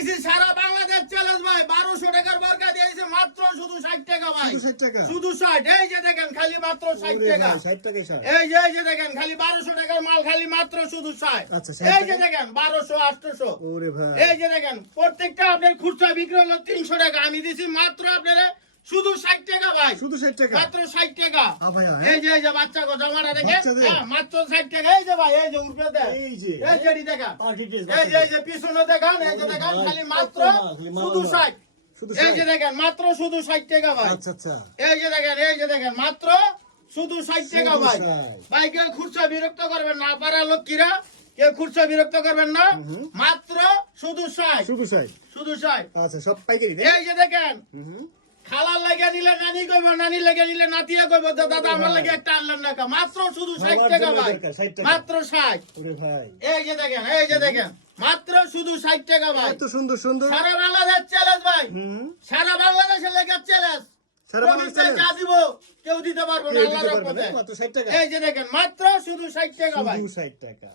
দিছি সারা বাংলাদেশ চ্যালেঞ্জ ভাই 1200 টাকার বর্গা দিয়েছে মাত্র শুধু 60 টাকা ভাই শুধু 60 টাকা শুধু 60 এই যে দেখেন খালি মাত্র 60 ওরে টাকা ভাই 60 টাকায় শার্ট এই যে দেখেন খালি 1200 টাকার মাল খালি মাত্র শুধু 60 আচ্ছা, 60 এই যে টাকা? দেখেন 1200 800 ওরে ভাই এই যে দেখেন প্রত্যেকটা আপনার খুচরা বিক্রি হলো 300 টাকা আমি দিছি মাত্র আপনারা শুধু 60 টাকা ভাই শুধু 60 টাকা মাত্র 60 টাকা ভাইয়া এই যে বাচ্চা গো জামাটা দেখেন বাচ্চাদের? হ্যাঁ মাত্র 60 টাকা এই যে ভাই এই যে উপরে দেখ এই যে এই যে এটি দেখেন পার্টি ড্রেস এই যে পিছনে দেখেন এই যে দেখেন খালি মাত্র শুধু 60 শুধু এই যে দেখেন মাত্র শুধু 60 টাকা ভাই আচ্ছা আচ্ছা এই যে দেখেন মাত্র শুধু 60 টাকা ভাই 60 ভাই কেউ খুচরা বিরক্ত করবেন না পাড়ার লোকেরা কেউ খুচরা বিরক্ত করবেন না মাত্র শুধু 60 শুধু 60 শুধু 60 আচ্ছা সব পাইকারি এই যে দেখেন খালার লাগা নিলে নানি কইব নানি লাগা নিলে নাতিয়া কইব দাদা আমার লাগা একটা আনলেন না মাত্র শুধু 60 টাকা ভাই 60 টাকা মাত্র 60 ওরে ভাই এই যে দেখেন মাত্র শুধু 60 টাকা ভাই এত সুন্দর সুন্দর সারা বাংলাদেশ চ্যালেঞ্জ ভাই সারা বাংলাদেশের লেগে চ্যালেঞ্জ সারা বাংলাদেশ প্রতিষ্ঠান যা দিব কেউ দিতে পারবো না কেউ দিতে আল্লাহর পারবে না, রহমতে মাত্র 60 টাকা এই যে দেখেন মাত্র শুধু 60 টাকা ভাই শুধু 60 টাকা